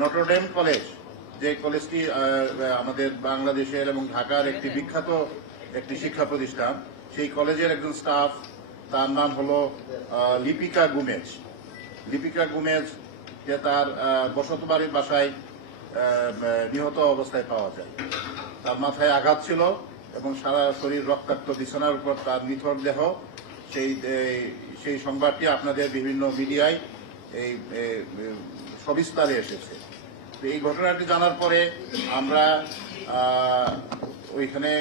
Notre Dame college যে কলেজটি আমাদের বাংলাদেশের এবং ঢাকার একটি বিখ্যাত একটি শিক্ষা প্রতিষ্ঠান সেই কলেজের একজন স্টাফ তার নাম হলো লিপিকা গুমেজ। লিপিকা গুমেজ যে তার আহ, বসত বাড়ির বাসায় নিহত অবস্থায় পাওয়া যায়। তার মাথায় আঘাত ছিল এবং সারা শরীর রক্তাক্ত বিছানার উপর তার নিথর দেহ। সেই সেই সংবাদটি আপনাদের বিভিন্ন মিডিয়ায় এই সবিস্তারে এসেছে। তো এই ঘটনাটি জানার পরে আমরা ওইখানে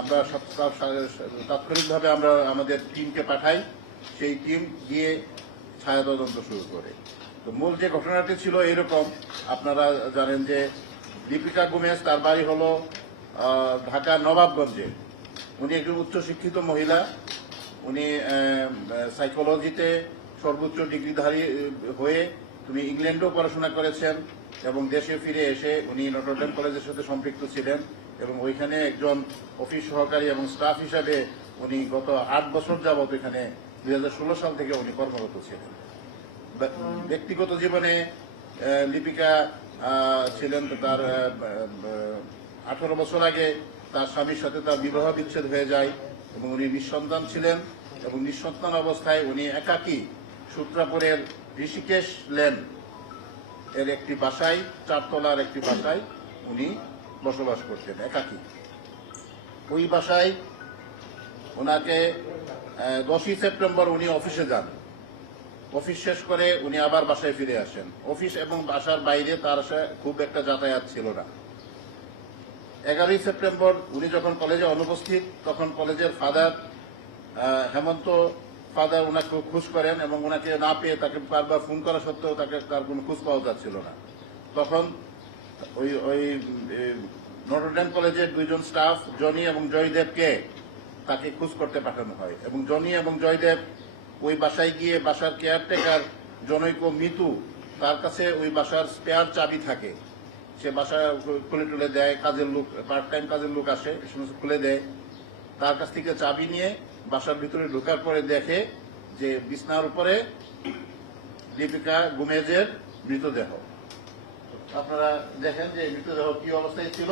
আমরা তাৎক্ষণিকভাবে আমরা আমাদের টিমকে পাঠাই। সেই টিম গিয়ে ছায়া তদন্ত শুরু করে। তো মূল যে ঘটনাটি ছিল এরকম আপনারা জানেন যে দীপিকা গোমেজ, তার বাড়ি হলো ঢাকা নবাবগঞ্জে। উনি একজন উচ্চশিক্ষিত মহিলা। উনি সাইকোলজিতে সর্বোচ্চ ডিগ্রিধারী হয়ে উনি ইংল্যান্ডেও পড়াশোনা করেছেন এবং দেশে ফিরে এসে উনি নটরডেম কলেজের সাথে সম্পৃক্ত ছিলেন এবং ওইখানে একজন অফিস সহকারী এবং স্টাফ হিসাবে উনি গত আট বছর যাবত এখানে দুই হাজার ষোলো সাল থেকে উনি কর্মরত ছিলেন। ব্য- ব্যক্তিগত জীবনে লিপিকা ছিলেন তার আঠারো বছর আগে তার স্বামীর সাথে তার বিবাহ বিচ্ছেদ হয়ে যায় এবং উনি নিঃসন্তান ছিলেন এবং নিঃসন্তান অবস্থায় উনি একাকী সূত্রাপুরের ঋষিকেশ লেন এর একটি বাসায়, চারতলার একটি বাসায় উনি বসবাস করতেন, একাকী। ওই বাসায় ওনাকে দশই সেপ্টেম্বর উনি অফিসে যান। অফিস শেষ করে উনি আবার বাসায় ফিরে আসেন। অফিস এবং বাসার বাইরে তার খুব একটা যাতায়াত ছিল না। এগারোই সেপ্টেম্বর উনি যখন কলেজে অনুপস্থিত, তখন কলেজের ফাদার হেমন্ত ফাদার ওনাকে খোঁজ করেন এবং ওনাকে না পেয়ে তাকে বারবার ফোন করা সত্ত্বেও তাকে তার কোনো খোঁজ পাওয়া যাচ্ছিল না। তখন ওই ওই নটরডেম কলেজের দুইজন স্টাফ জনি এবং জয়দেবকে তাকে খোঁজ করতে পাঠানো হয় এবং জনি এবং জয়দেব ওই বাসায় গিয়ে বাসার কেয়ারটেকার জনৈক মিতু তার কাছে ওই বাসার স্পেয়ার চাবি থাকে। সে বাসা খুলে টুলে দেয়, কাজের লোক পার্ট টাইম কাজের লোক আসে খুলে দেয়। তার কাছ থেকে চাবি নিয়ে বাসার ভিতরে ঢোকার পরে দেখে যে বিছনার উপরে দীপিকা গুমেজের মৃতদেহ। আপনারা দেখেন যে মৃতদেহ কি অবস্থায় ছিল?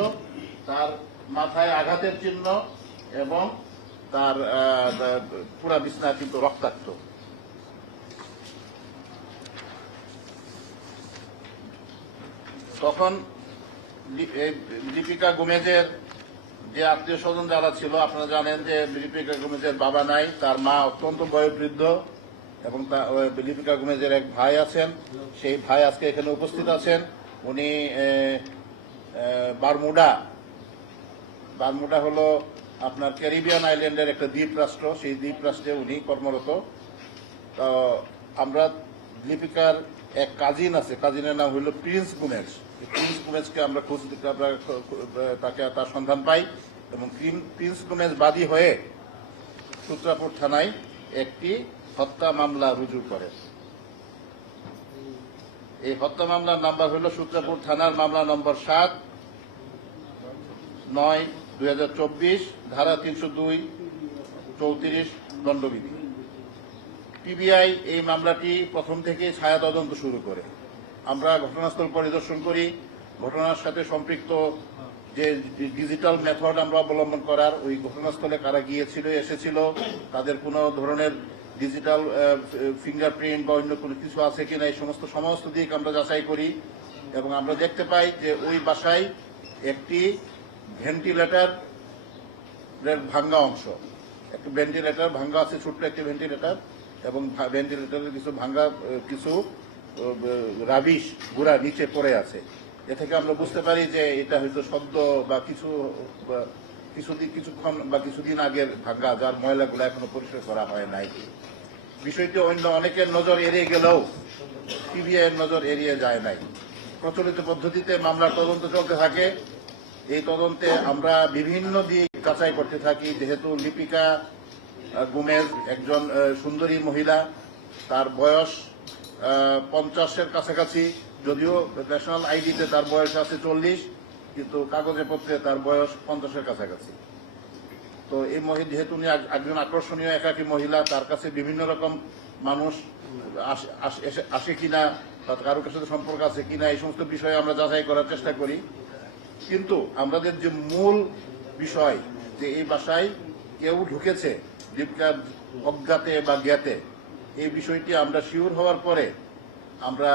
তার মাথায় আঘাতের চিহ্ন এবং তার পুরা বিছনা কিন্তু রক্তাক্ত। তখন দীপিকা গোমেজের যে আত্মীয় স্বজন যারা ছিল, আপনারা জানেন যে লিপিকা গোমেজের বাবা নাই, তার মা অত্যন্ত বয়োবৃদ্ধ এবং লিপিকা গোমেজের এক ভাই আছেন। সেই ভাই আজকে এখানে উপস্থিত আছেন। উনি বারমুডা। বারমুডা হলো আপনার ক্যারিবিয়ান আইল্যান্ডের একটা দ্বীপ রাষ্ট্র সেই দ্বীপ রাষ্ট্রে উনি কর্মরত। তো আমরা লিপিকার এক কাজিন আছে কাজিনের নাম হলো প্রিন্স এই প্রিন্স গুমেজকে আমরা খোঁজ তাকে তার সন্ধান পাই এবং প্রিন্স গুমেজ বাদী হয়ে সূত্রাপুর থানায় একটি হত্যা মামলা রুজু করে। এই হত্যা মামলার নাম্বার হলো সূত্রাপুর থানার মামলা নম্বর সাত, নয়, দুই ধারা তিনশো দুই, চৌত্রিশ, দণ্ডবিধি। পিবিআই এই মামলাটি প্রথম থেকে ছায়া তদন্ত শুরু করে। আমরা ঘটনাস্থল পরিদর্শন করি। ঘটনার সাথে সম্পৃক্ত যে ডিজিটাল মেথড আমরা অবলম্বন করার, ওই ঘটনাস্থলে কারা গিয়েছিল, এসেছিল, তাদের কোনো ধরনের ডিজিটাল ফিঙ্গারপ্রিন্ট বা অন্য কোনো কিছু আছে কিনা, এই সমস্ত সমস্ত দিক আমরা যাচাই করি এবং আমরা দেখতে পাই যে ওই বাসায় একটি ভেন্টিলেটার ভাঙ্গা অংশ, একটি ভেন্টিলেটার ভাঙ্গা আছে ছোট্ট একটি ভেন্টিলেটার এবং ভেন্টিলেটারের কিছু ভাঙ্গা কিছু রাবিশ গুড়া নিচে পড়ে আছে। এ থেকে আমরা বুঝতে পারি যে এটা হয়তো শব্দ বা কিছু কিছুদিন কিছুক্ষণ বা কিছুদিন আগের ভাঙ্গা যার ময়লাগুলো এখনও পরিষ্কার করা হয় নাই। বিষয়টি অন্য অনেকের নজর এড়িয়ে গেলেও পিবিআই এর নজর এড়িয়ে যায় নাই। প্রচলিত পদ্ধতিতে মামলার তদন্ত চলতে থাকে। এই তদন্তে আমরা বিভিন্ন দিক যাচাই করতে থাকি। যেহেতু লিপিকা গুমেজ একজন সুন্দরী মহিলা, তার বয়স পঞ্চাশের কাছাকাছি, যদিও ন্যাশনাল আইডিতে তার বয়স আছে চল্লিশ, কিন্তু কাগজে পত্রে তার বয়স পঞ্চাশের কাছাকাছি। তো এই মহিলা যেহেতু উনি একজন আকর্ষণীয়, একাকী মহিলা, তার কাছে বিভিন্ন রকম মানুষ আসে- কিনা, বা কারোর সাথে সম্পর্ক আছে কিনা, এই সমস্ত বিষয়ে আমরা যাচাই করার চেষ্টা করি। কিন্তু আমাদের যে মূল বিষয়, যে এই বাসায় কেউ ঢুকেছে, দীপকার অজ্ঞাতে বা জ্ঞাতে এই বিষয়টি আমরা শিওর হওয়ার পরে আমরা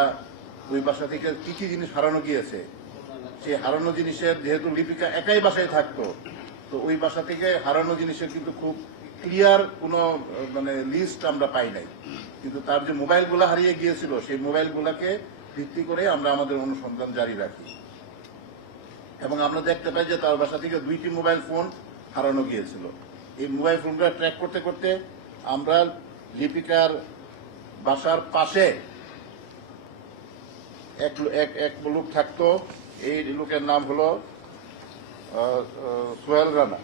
ওই বাসা থেকে কি কি জিনিস হারানো গিয়েছে, সেই হারানো জিনিসের যেহেতু লিপিকা একাই বাসায় থাকতো, তো ওই বাসা থেকে হারানো জিনিসের কিন্তু খুব ক্লিয়ার কোনো মানে লিস্ট আমরা পাই নাই। কিন্তু তার যে মোবাইলগুলো হারিয়ে গিয়েছিল, সেই মোবাইলগুলোকে ভিত্তি করে আমরা আমাদের অনুসন্ধান জারি রাখি। এবং আমরা দেখতে পাই যে তার বাসা থেকে দুইটি মোবাইল ফোন হারানো গিয়েছিল। এই মোবাইল ফোনটা ট্র্যাক করতে করতে আমরা লিপিকার বাসার পাশে এক এক লোক থাকতো। এই লোকের নাম হলো সোহেল রানা।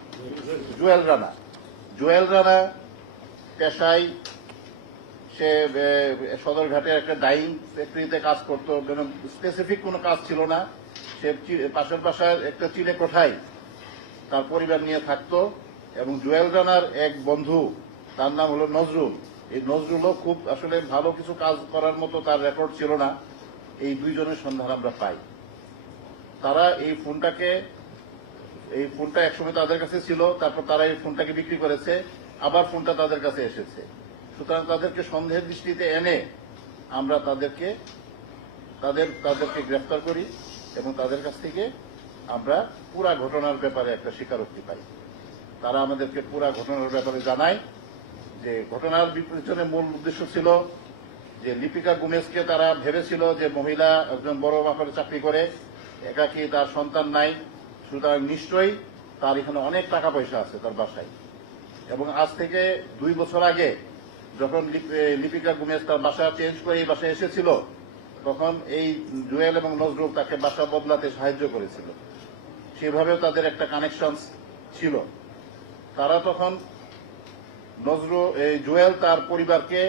জুয়েল রানা। জুয়েল রানা পেশায় সে সদরঘাটে একটা ডাইং ফ্যাক্টরিতে কাজ করতো। স্পেসিফিক কোনো কাজ ছিল না। সে পাশের পাশার একটা চিনে কোঠায় তার পরিবার নিয়ে থাকতো। এবং জুয়েল রানার এক বন্ধু, তার নাম হলো নজরুল। এই নজরুলও খুব আসলে ভালো কিছু কাজ করার মতো তার রেকর্ড ছিল না। এই দুইজনের সন্ধান আমরা পাই। তারা এই ফোনটাকে, এই ফোনটা একসময় তাদের কাছে ছিল, তারপর তারা এই ফোনটাকে বিক্রি করেছে, আবার ফোনটা তাদের কাছে এসেছে। সুতরাং তাদেরকে সন্দেহের দৃষ্টিতে এনে আমরা তাদেরকে, তাদের, তাদেরকে গ্রেফতার করি এবং তাদের কাছ থেকে আমরা পুরা ঘটনার ব্যাপারে একটা স্বীকারোক্তি পাই। তারা আমাদেরকে পুরা ঘটনার ব্যাপারে জানায়। যে ঘটনার পিছনে মূল উদ্দেশ্য ছিল যে লিপিকা গুমেশকে তারা ভেবেছিল যে মহিলা একজন বড় মাপের চাকরি করে, একাকি তার সন্তান নাই, সুতরাং নিশ্চয়ই তার এখানে অনেক টাকা পয়সা আছে তার বাসায়। এবং আজ থেকে দুই বছর আগে যখন লিপ- লিপিকা গুমেশ তার বাসা চেঞ্জ করে এই বাসায় এসেছিল, তখন এই জুয়েল এবং নজরুল তাকে বাসা বদলাতে সাহায্য করেছিল। সেভাবেও তাদের একটা কানেকশন ছিল। তারা তখন নজরুল এই জুয়েল তার পরিবারকে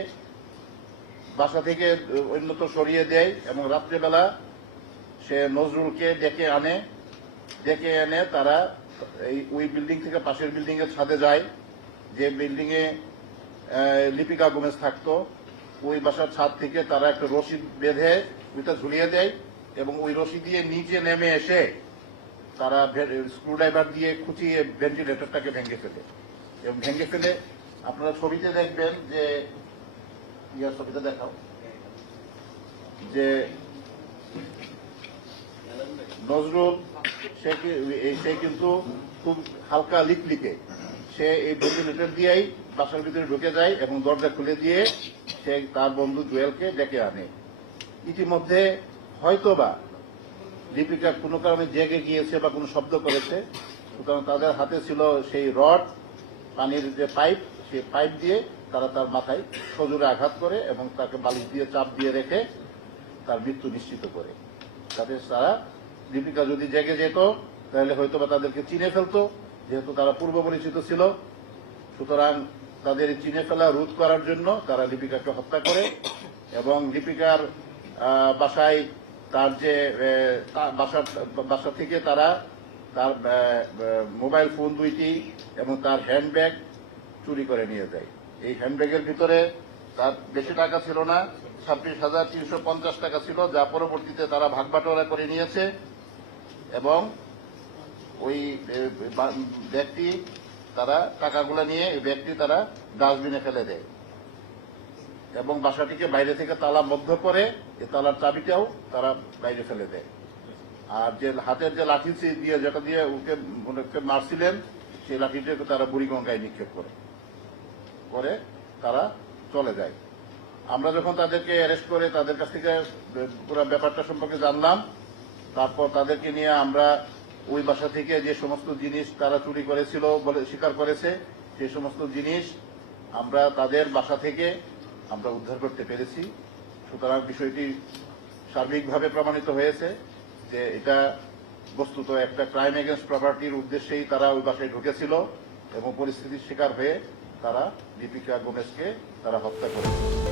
বাসা থেকে অন্যত সরিয়ে দেয় এবং রাত্রেবেলা সে নজরুলকে ডেকে আনে। ডেকে এনে তারা এই ওই বিল্ডিং থেকে পাশের বিল্ডিং এর ছাদে যায়, যে বিল্ডিং এ লিপিকা গোমেজ থাকতো। ওই বাসার ছাদ থেকে তারা একটা রশি বেঁধে ওইটা ঝুলিয়ে দেয় এবং ওই রশি দিয়ে নিচে নেমে এসে তারা স্ক্রুড্রাইভার দিয়ে খুঁচিয়ে ভেন্টিলেটরটাকে ভেঙে ফেলে। এবং ভেঙে ফেলে আপনারা ছবিতে দেখবেন যে ইয়ার ছবিটা দেখাও। যে নজরুল, সে কিন্তু খুব হালকা লিকলিকে। সে এই ভেন্টিলেটর দিয়েই বাসার ভিতরে ঢুকে যায় এবং দরজা খুলে দিয়ে সে তার বন্ধু জুয়েলকে ডেকে আনে। ইতিমধ্যে হয়তোবা দীপিকা কোনো কারণে জেগে গিয়েছে বা কোনো শব্দ করেছে সুতরাং তাদের হাতে ছিল সেই রড, পানির যে পাইপ সেই পাইপ দিয়ে তারা তার মাথায় সজোরে আঘাত করে এবং তাকে বালিশ দিয়ে চাপ দিয়ে রেখে তার মৃত্যু নিশ্চিত করে। তাতে তারা দীপিকা যদি জেগে যেত, তাহলে হয়তো বা তাদেরকে চিনে ফেলতো, যেহেতু তারা পূর্ব পরিচিত ছিল। সুতরাং তাদের চিনে ফেলা, রোধ করার জন্য তারা লিপিকাকে হত্যা করে এবং লিপিকার বাসায় তার যে বাসা বাসা থেকে তারা তার মোবাইল ফোন দুইটি এবং তার হ্যান্ডব্যাগ চুরি করে নিয়ে যায়। এই হ্যান্ডব্যাগের ভিতরে তার বেশি টাকা ছিল না ছাব্বিশ হাজার তিনশো পঞ্চাশ টাকা ছিল যা পরবর্তীতে তারা ভাগবাটোয়ারা করে নিয়েছে এবং ওই এ, ব্যক্তি তারা টাকাগুলো নিয়ে এই ব্যক্তি তারা ডাস্টবিনে ফেলে দেয় এবং বাসাটিকে বাইরে থেকে তালা বদ্ধ করে এই তালার চাবিটাও তারা বাইরে ফেলে দেয়। আর যে হাতের যে লাঠি দিয়ে যেটা দিয়ে ওকে মারছিলেন সেই লাঠিটাকে তারা বুড়িগঙ্গায় নিক্ষেপ করে। করে তারা চলে যায়। আমরা যখন তাদেরকে অ্যারেস্ট করে তাদের কাছ থেকে পুরো ব্যাপারটা সম্পর্কে জানলাম, তারপর তাদেরকে নিয়ে আমরা ওই বাসা থেকে যে সমস্ত জিনিস তারা চুরি করেছিল বলে স্বীকার করেছে, সে সমস্ত জিনিস আমরা তাদের বাসা থেকে আমরা উদ্ধার করতে পেরেছি। সুতরাং বিষয়টি সার্বিকভাবে প্রমাণিত হয়েছে যে এটা বস্তুত একটা ক্রাইম এগেনস্ট প্রপার্টির উদ্দেশ্যেই তারা ওই বাসায় ঢুকেছিল এবং পরিস্থিতির শিকার হয়ে তারা দীপিকা গোমেজকে তারা হত্যা করেছে।